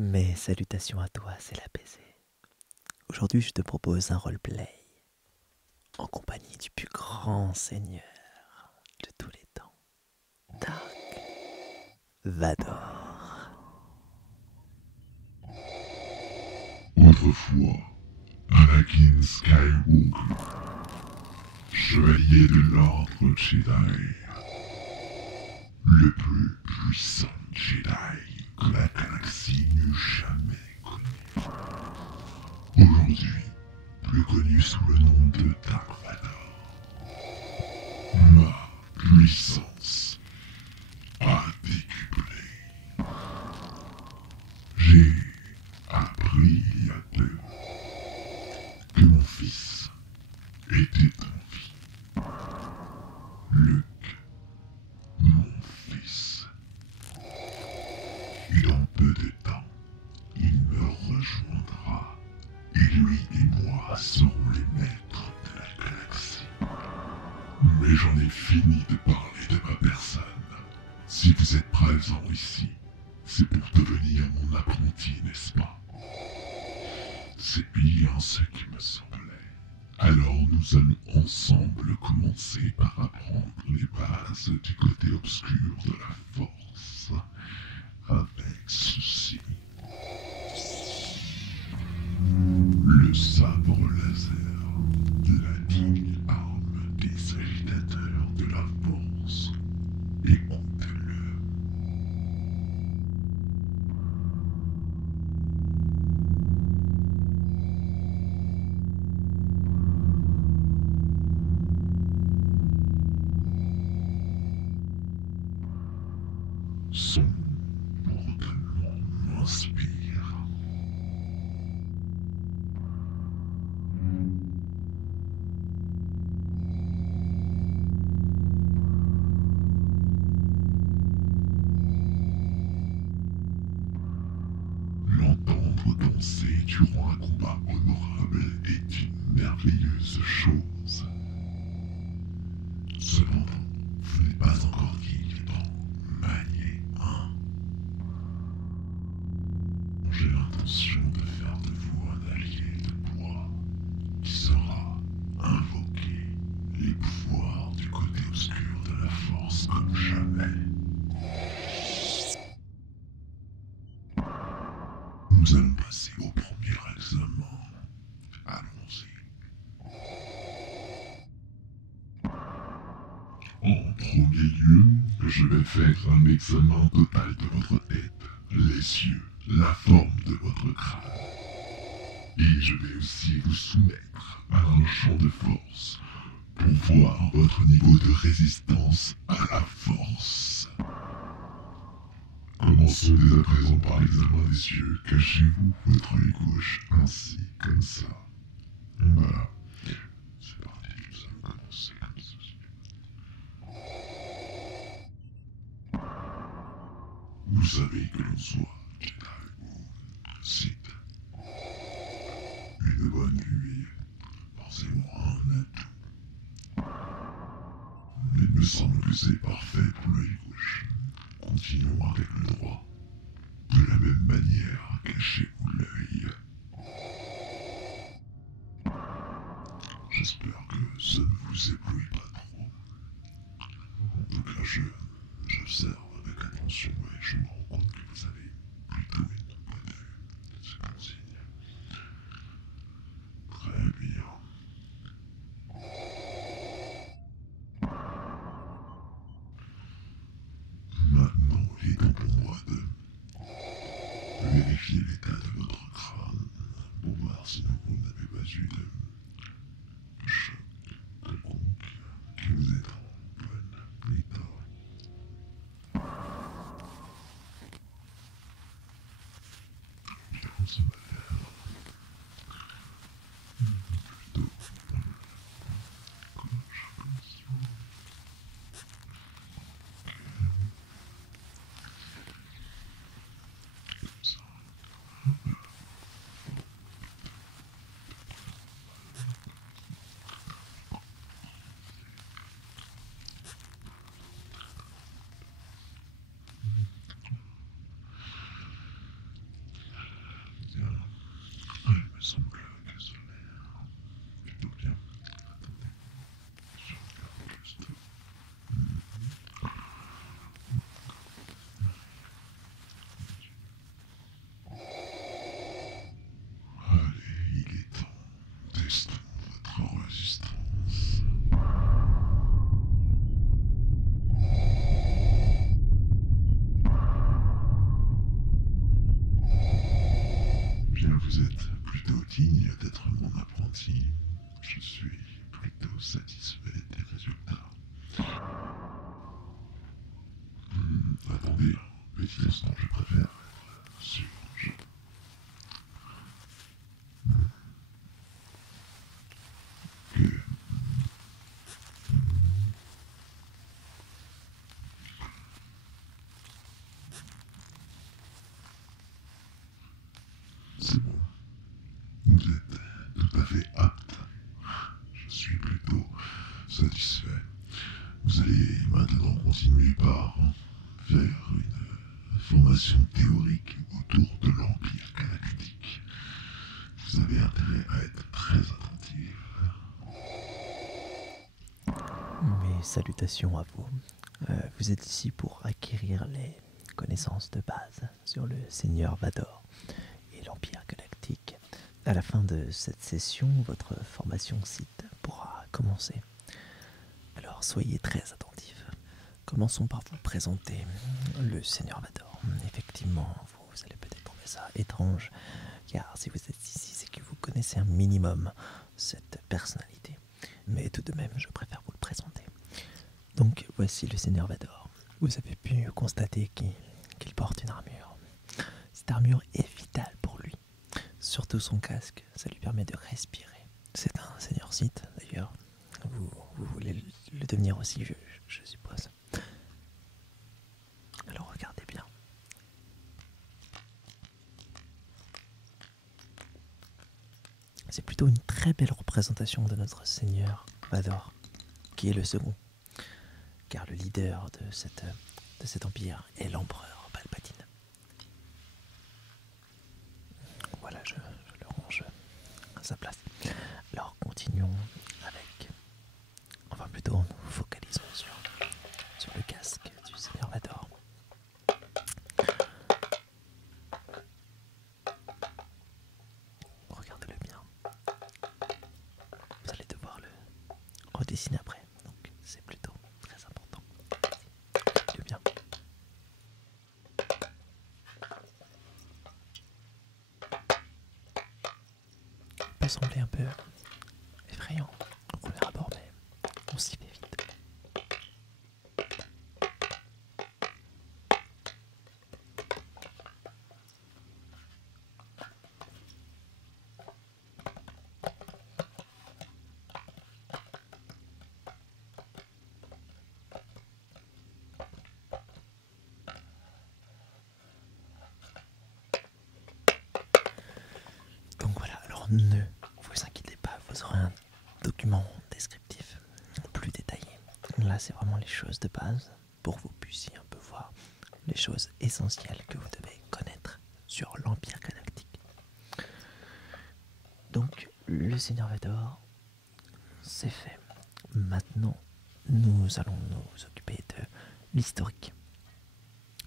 Mes salutations à toi, c'est l'APC. Aujourd'hui, je te propose un roleplay en compagnie du plus grand seigneur de tous les temps, Dark Vador. Autrefois, Anakin Skywalker, chevalier de l'ordre Jedi, le plus puissant Jedi que la galaxie n'eût jamais connu. Aujourd'hui, plus connu sous le nom de Dark Vador, ma puissance a décuplé. J'ai appris il y a peu que mon fils était en vie. Luke, mon fils. Et dans peu de temps, il me rejoindra. Et lui et moi serons les maîtres de la galaxie. Mais j'en ai fini de parler de ma personne. Si vous êtes présent ici, c'est pour devenir mon apprenti, n'est-ce pas? C'est bien ce qui me semblait. Alors nous allons ensemble commencer par apprendre les bases du côté obscur de la force, avec ceci. Le sabre laser, la digne arme des agitateurs de la force. Écoute-le. Son bourdonnement m'inspire. L'entendre danser durant un combat honorable est une merveilleuse chose. Cependant, vous n'êtes pas encore digne d'en manier un. J'ai l'intention de faire de vous un allié de poids qui saura invoquer les pouvoirs du côté obscur de la force comme jamais. Nous allons passer au premier examen. Allons-y. En premier lieu, je vais faire un examen total de votre tête, les yeux, la forme de votre crâne. Et je vais aussi vous soumettre à un champ de force pour voir votre niveau de résistance à la force. Commençons dès à présent par l'examen des yeux. Cachez-vous votre œil gauche ainsi, comme ça. Voilà. C'est parti, nous allons commencer comme ceci. Vous savez que l'on soit Jedi ou Sith. Une bonne vue est forcément un atout. Mais il me semble que c'est parfait pour l'œil gauche. Continuons avec le droit. De la même manière, cachez-vous l'œil. J'espère que ça ne vous éblouit pas trop. En tout cas, j'observe avec attention et je me rends compte que vous avez plutôt une bonne vue. C'est bon signe. Très bien. Maintenant, il est temps pour moi de vérifier l'état de votre crâne pour voir si vous n'avez pas eu de choc quelconque, que vous êtes en bon état. Bien, ça m'a l'air plutôt gauche comme ça. galaxie, je suis plutôt satisfait des résultats. Attendez, petit instant, je préfère. Sur jeu. Que c'est bon. Vous êtes tout à fait apte. Je suis plutôt satisfait. Vous allez maintenant continuer par faire une formation théorique autour de l'Empire galactique. Vous avez intérêt à être très attentif. Mes salutations à vous. Vous êtes ici pour acquérir les connaissances de base sur le Seigneur Vador et l'Empire galactique. À la fin de cette session, votre formation site pourra commencer. Alors soyez très attentifs. Commençons par vous présenter le Seigneur Vador. Effectivement, vous allez peut-être trouver ça étrange, car si vous êtes ici, c'est que vous connaissez un minimum cette personnalité. Mais tout de même, je préfère vous le présenter. Donc, voici le Seigneur Vador. Vous avez pu constater qu'il porte une armure. Cette armure est vitale pour lui. Surtout son casque, ça lui permet de respirer. C'est un Seigneur Sith, d'ailleurs. Vous voulez le devenir aussi, je suppose. Alors, regardez bien. C'est plutôt une très belle représentation de notre Seigneur Vador, qui est le second. Car le leader de cet empire est l'empereur Palpatine. Voilà, je le range à sa place. Alors continuons avec... Enfin plutôt, nous focalisons sur le casque du Seigneur Vador. Regardez-le bien. Vous allez devoir le redessiner après, donc c'est plutôt très important. Regardez-le bien. Il peut sembler un peu effrayant au premier abord, mais on s'y fait vite. Donc voilà, alors ne vous inquiétez pas, vous aurez un document descriptif plus détaillé. Là, c'est vraiment les choses de base pour que vous puissiez un peu voir les choses essentielles que vous devez connaître sur l'Empire galactique. Donc, le Seigneur Vador, c'est fait. Maintenant, nous allons nous occuper de l'historique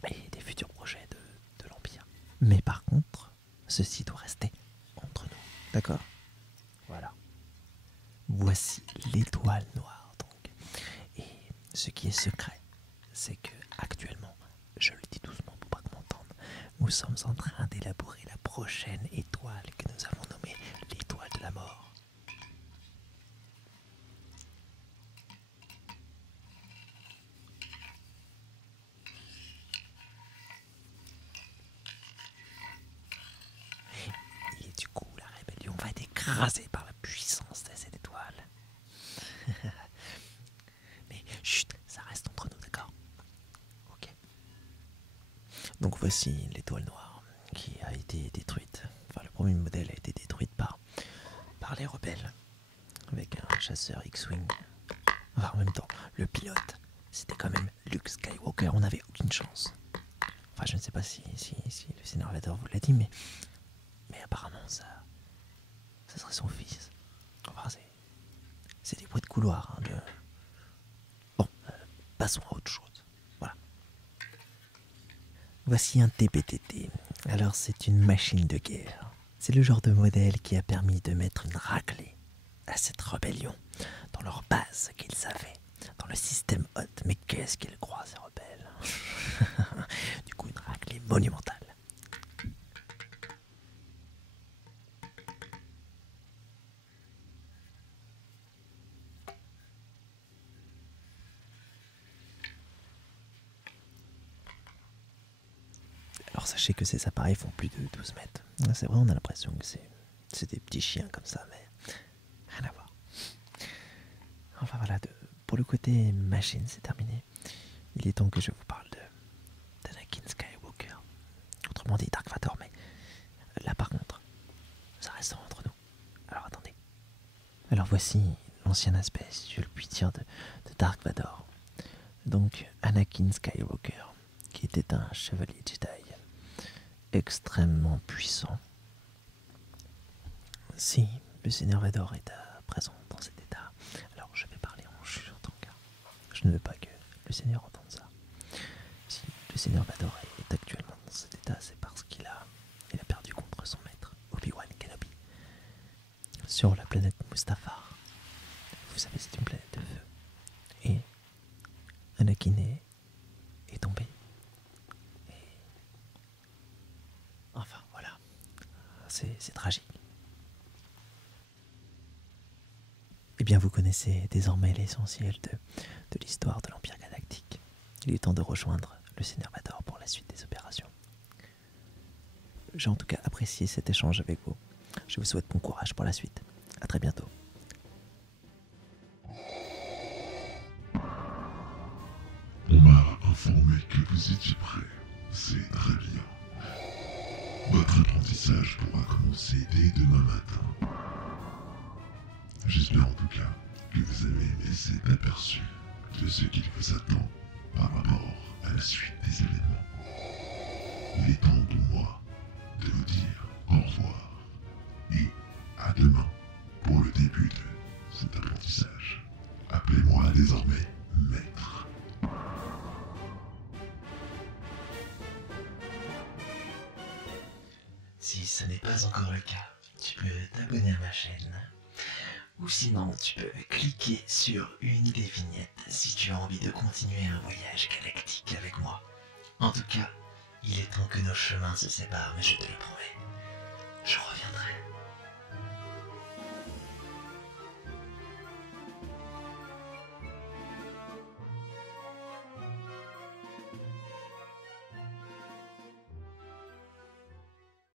et des futurs projets de l'Empire. Mais par contre, ceci doit rester entre nous. D'accord? Voilà. Voici l'étoile noire, donc. Et ce qui est secret, c'est que actuellement, je le dis doucement pour pas qu'on m'entende, nous sommes en train d'élaborer la prochaine étoile que nous avons nommée l'étoile de la mort. Et du coup, la rébellion va être écrasée par la puissance de cette étoile. Mais chut, ça reste entre nous, d'accord? Ok. Donc voici l'étoile noire qui a été détruite. Enfin, le premier modèle a été détruit par les rebelles avec un chasseur X-Wing. Enfin, en même temps, le pilote, c'était quand même Luke Skywalker. On n'avait aucune chance. Enfin, je ne sais pas si le Seigneur Vador vous l'a dit, mais apparemment, ça serait son fils. Enfin, c'est des bruits de couloir. Hein, Bon, passons à autre chose. Voilà. Voici un TPTT. Alors, c'est une machine de guerre. C'est le genre de modèle qui a permis de mettre une raclée à cette rébellion dans leur base qu'ils avaient, dans le système Hot. Mais qu'est-ce qu'ils croient, ces rebelles? Du coup, une raclée monumentale. Alors sachez que ces appareils font plus de 12 mètres. C'est vrai, on a l'impression que c'est des petits chiens comme ça, mais rien à voir. Enfin voilà, pour le côté machine, c'est terminé. Il est temps que je vous parle d'Anakin Skywalker. Autrement dit Dark Vador, mais là par contre, ça reste entre nous. Alors attendez. Alors voici l'ancien aspect, si je le puis dire, de Dark Vador. Donc Anakin Skywalker, qui était un chevalier Jedi extrêmement puissant. Si le Seigneur Vador est à présent dans cet état, alors je vais parler en chuchotant car je ne veux pas que le Seigneur entende ça. Si le Seigneur Vador est actuellement dans cet état, c'est parce qu'il a perdu contre son maître, Obi-Wan Kenobi, sur la planète Mustafar. Vous savez, c'est une planète de feu. Et Anakin est tombé. Et... enfin, voilà. C'est tragique. Eh bien, vous connaissez désormais l'essentiel de l'histoire de l'Empire Galactique. Il est temps de rejoindre le Seigneur Vador pour la suite des opérations. J'ai en tout cas apprécié cet échange avec vous. Je vous souhaite bon courage pour la suite. À très bientôt. On m'a informé que vous étiez prêt. C'est très bien. Votre apprentissage pourra commencer dès demain matin. J'espère en tout cas que vous avez aimé cet aperçu de ce qu'il vous attend par rapport à la suite des événements. Il est temps pour moi de vous dire au revoir et à demain pour le début de cet apprentissage. Appelez-moi désormais maître. Si ce n'est pas encore le cas, tu peux t'abonner à ma chaîne. Ou sinon, tu peux cliquer sur une des vignettes si tu as envie de continuer un voyage galactique avec moi. En tout cas, il est temps que nos chemins se séparent, mais je te le promets.